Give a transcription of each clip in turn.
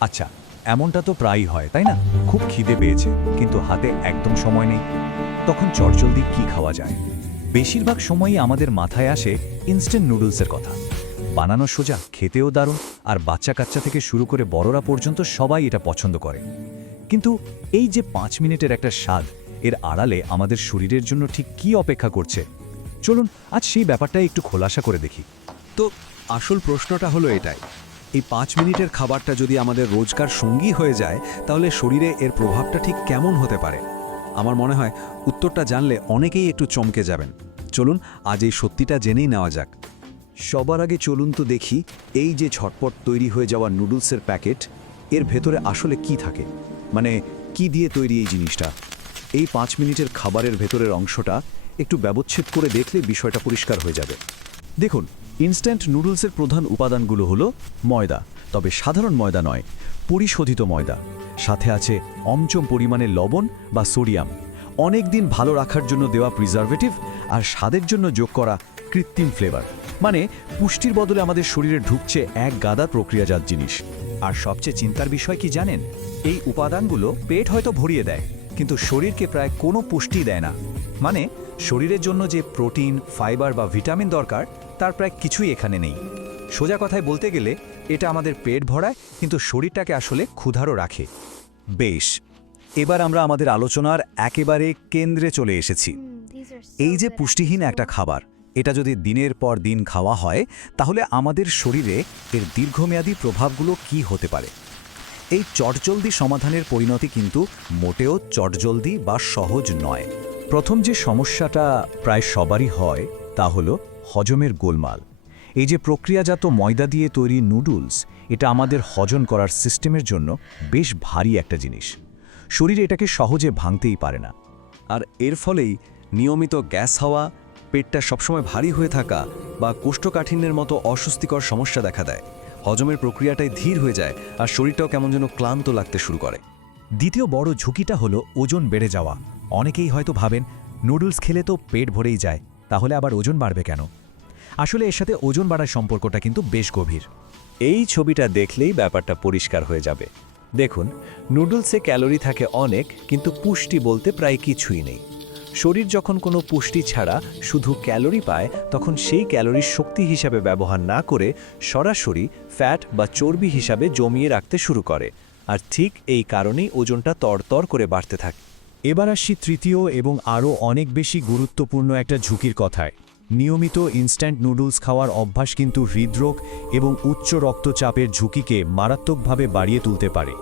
আচ্ছা, এমনটা তো প্রায়ই হয় তাই না? খুব খিদে পেয়েছে কিন্তু হাতে একদম সময় নেই। তখন চটজলদি কি খাওয়া যায়? বেশিরভাগ সময়ই আমাদের মাথায় আসে ইনস্ট্যান্ট নুডলসের কথা। বানানো সোজা, খেতেও দারুণ, আর বাচ্চা কাচ্চা থেকে শুরু করে বড়রা পর্যন্ত সবাই এটা পছন্দ করে। কিন্তু এই যে 5 মিনিটের একটা স্বাদ, এর আড়ালে আমাদের শরীরের জন্য ঠিক কি অপেক্ষা করছে? চলুন আজ সেই ব্যাপারটাই একটু খোলাসা করে দেখি। তো আসল প্রশ্নটা হলো এটাই, এই 5 মিনিটের খাবারটা যদি আমাদের রোজকার সঙ্গী হয়ে যায় তাহলে শরীরে এর প্রভাবটা ঠিক কেমন হতে পারে? আমার মনে হয় উত্তরটা জানলে অনেকেই একটু চমকে যাবেন। চলুন আজ এই সত্যিটা জেনেই নেওয়া যাক। সবার আগে চলুন তো দেখি, এই যে ঝটপট তৈরি হয়ে যাওয়া নুডলসের প্যাকেট, এর ভেতরে আসলে কি থাকে, মানে কি দিয়ে তৈরি এই জিনিসটা। এই 5 মিনিটের খাবারের ভেতরের অংশটা একটু ব্যবচ্ছেদ করে দেখলে বিষয়টা পরিষ্কার হয়ে যাবে। দেখুন, ইনস্ট্যান্ট নুডলসের প্রধান উপাদানগুলো হলো ময়দা, তবে সাধারণ ময়দা নয়, পরিশোধিত ময়দা। সাথে আছে অমচম পরিমাণে লবণ বা সোডিয়াম, অনেক দিন ভালো রাখার জন্য দেওয়া প্রিজারভেটিভ, আর স্বাদের জন্য যোগ করা কৃত্রিম ফ্লেভার। মানে পুষ্টির বদলে আমাদের শরীরে ঢুকছে এক গাদা প্রক্রিয়াজাত জিনিস। আর সবচেয়ে চিন্তার বিষয় কি জানেন? এই উপাদানগুলো পেট হয়তো ভরিয়ে দেয়, কিন্তু শরীরকে প্রায় কোনো পুষ্টি দেয় না। মানে শরীরের জন্য যে প্রোটিন, ফাইবার বা ভিটামিন দরকার, তার প্রায় কিছুই এখানে নেই। সোজা কথায় বলতে গেলে এটা আমাদের পেট ভরায়, কিন্তু শরীরটাকে আসলে ক্ষুধারও রাখে। বেশ, এবার আমরা আমাদের আলোচনার একেবারে কেন্দ্রে চলে এসেছি। এই যে পুষ্টিহীন একটা খাবার, এটা যদি দিনের পর দিন খাওয়া হয়, তাহলে আমাদের শরীরে এর দীর্ঘমেয়াদী প্রভাবগুলো কি হতে পারে? এই চটজলদি সমাধানের পরিণতি কিন্তু মোটেও চটজলদি বা সহজ নয়। প্রথম যে সমস্যাটা প্রায় সবারই হয় তা হলো হজমের গোলমাল। এই যে প্রক্রিয়াজাত ময়দা দিয়ে তৈরি নুডলস, এটা আমাদের হজম করার সিস্টেমের জন্য বেশ ভারী একটা জিনিস। শরীর এটাকে সহজে ভাঙতেই পারে না। আর এর ফলেই নিয়মিত গ্যাস হওয়া, পেটটা সবসময় ভারী হয়ে থাকা বা কোষ্ঠকাঠিন্যের মতো অস্বস্তিকর সমস্যা দেখা দেয়। হজমের প্রক্রিয়াটাই ধীর হয়ে যায় আর শরীরটাও কেমন যেন ক্লান্ত লাগতে শুরু করে। দ্বিতীয় বড় ঝুঁকিটা হলো ওজন বেড়ে যাওয়া। অনেকেই হয়তো ভাবেন নুডলস খেলে তো পেট ভরেই যায়, তাহলে আবার ওজন বাড়বে কেন? আসলে এর সাথে ওজন বাড়ার সম্পর্কটা কিন্তু বেশ গভীর। এই ছবিটা দেখলেই ব্যাপারটা পরিষ্কার হয়ে যাবে। দেখুন, নুডলসে ক্যালোরি থাকে অনেক, কিন্তু পুষ্টি বলতে প্রায় কিছুই নেই। শরীর যখন কোনো পুষ্টি ছাড়া শুধু ক্যালোরি পায়, তখন সেই ক্যালোরির শক্তি হিসাবে ব্যবহার না করে সরাসরি ফ্যাট বা চর্বি হিসাবে জমিয়ে রাখতে শুরু করে। আর ঠিক এই কারণেই ওজনটা তরতর করে বাড়তে থাকে। এবার আসি তৃতীয় এবং আরও অনেক বেশি গুরুত্বপূর্ণ একটা ঝুঁকির কথায়। নিয়মিত ইনস্ট্যান্ট নুডলস খাওয়ার অভ্যাস কিন্তু হৃদরোগ এবং উচ্চ রক্তচাপের ঝুঁকিকে মারাত্মকভাবে বাড়িয়ে তুলতে পারে।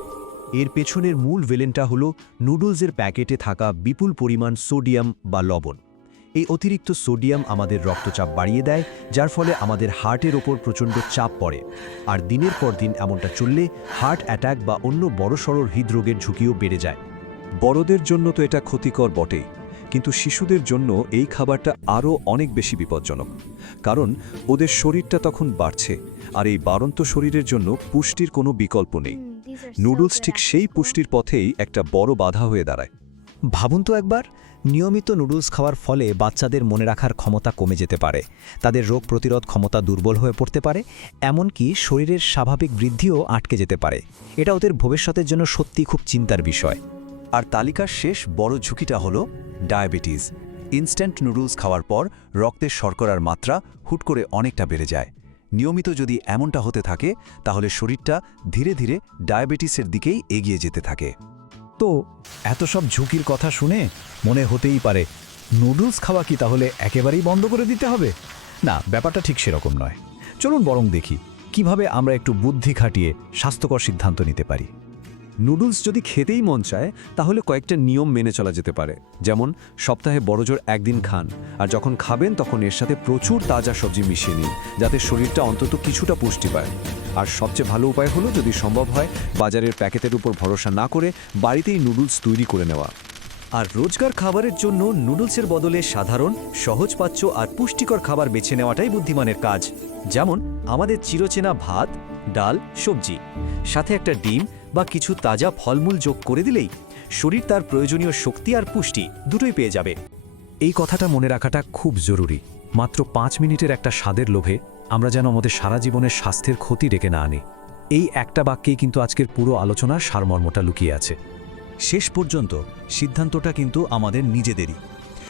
এর পেছনের মূল ভিলেনটা হলো নুডলসের প্যাকেটে থাকা বিপুল পরিমাণ সোডিয়াম বা লবণ। এই অতিরিক্ত সোডিয়াম আমাদের রক্তচাপ বাড়িয়ে দেয়, যার ফলে আমাদের হার্টের ওপর প্রচণ্ড চাপ পড়ে। আর দিনের পর দিন এমনটা চললে হার্ট অ্যাটাক বা অন্য বড়সড় হৃদরোগের ঝুঁকিও বেড়ে যায়। বড়দের জন্য তো এটা ক্ষতিকর বটেই, কিন্তু শিশুদের জন্য এই খাবারটা আরও অনেক বেশি বিপজ্জনক। কারণ ওদের শরীরটা তখন বাড়ছে, আর এই বাড়ন্ত শরীরের জন্য পুষ্টির কোনো বিকল্প নেই। নুডলস ঠিক সেই পুষ্টির পথেই একটা বড় বাধা হয়ে দাঁড়ায়। ভাবুন তো একবার, নিয়মিত নুডলস খাওয়ার ফলে বাচ্চাদের মনে রাখার ক্ষমতা কমে যেতে পারে, তাদের রোগ প্রতিরোধ ক্ষমতা দুর্বল হয়ে পড়তে পারে, এমনকি শরীরের স্বাভাবিক বৃদ্ধিও আটকে যেতে পারে। এটা ওদের ভবিষ্যতের জন্য সত্যি খুব চিন্তার বিষয়। আর তালিকার শেষ বড় ঝুঁকিটা হলো ডায়াবেটিস। ইনস্ট্যান্ট নুডলস খাওয়ার পর রক্তের শর্করার মাত্রা হুট করে অনেকটা বেড়ে যায়। নিয়মিত যদি এমনটা হতে থাকে, তাহলে শরীরটা ধীরে ধীরে ডায়াবেটিসের দিকেই এগিয়ে যেতে থাকে। তো এত সব ঝুঁকির কথা শুনে মনে হতেই পারে নুডলস খাওয়া কি তাহলে একেবারেই বন্ধ করে দিতে হবে? না, ব্যাপারটা ঠিক সেরকম নয়। চলুন বরং দেখি কিভাবে আমরা একটু বুদ্ধি খাটিয়ে স্বাস্থ্যকর সিদ্ধান্ত নিতে পারি। নুডলস যদি খেতেই মন চায়, তাহলে কয়েকটা নিয়ম মেনে চলা যেতে পারে। যেমন সপ্তাহে বড়জোর একদিন খান, আর যখন খাবেন তখন এর সাথে প্রচুর তাজা সবজি মিশিয়ে নিন, যাতে শরীরটা অন্তত কিছুটা পুষ্টি পায়। আর সবচেয়ে ভালো উপায় হলো, যদি সম্ভব হয়, বাজারের প্যাকেটের উপর ভরসা না করে বাড়িতেই নুডলস তৈরি করে নেওয়া। আর রোজকার খাবারের জন্য নুডলসের বদলে সাধারণ, সহজপাচ্য আর পুষ্টিকর খাবার বেছে নেওয়াটাই বুদ্ধিমানের কাজ। যেমন আমাদের চিরচেনা ভাত, ডাল, সবজি, সাথে একটা ডিম বা কিছু তাজা ফলমূল যোগ করে দিলেই শরীর তার প্রয়োজনীয় শক্তি আর পুষ্টি দুটোই পেয়ে যাবে। এই কথাটা মনে রাখাটা খুব জরুরি। মাত্র 5 মিনিটের একটা স্বাদের লোভে আমরা যেন আমাদের সারা জীবনের স্বাস্থ্যের ক্ষতি ডেকে না আনি। এই একটা বাক্যেই কিন্তু আজকের পুরো আলোচনার সারমর্মটা লুকিয়ে আছে। শেষ পর্যন্ত সিদ্ধান্তটা কিন্তু আমাদের নিজেদেরই।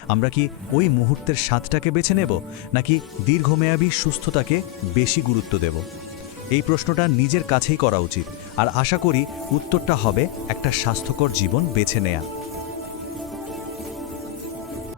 আমরা কি ওই মুহূর্তের স্বাদটাকে বেছে নেব, নাকি দীর্ঘমেয়াদী সুস্থতাকে বেশি গুরুত্ব দেব? এই প্রশ্নটা নিজের কাছেই করা উচিত, আর আশা করি উত্তরটা হবে একটা স্বাস্থ্যকর জীবন বেছে নেয়া।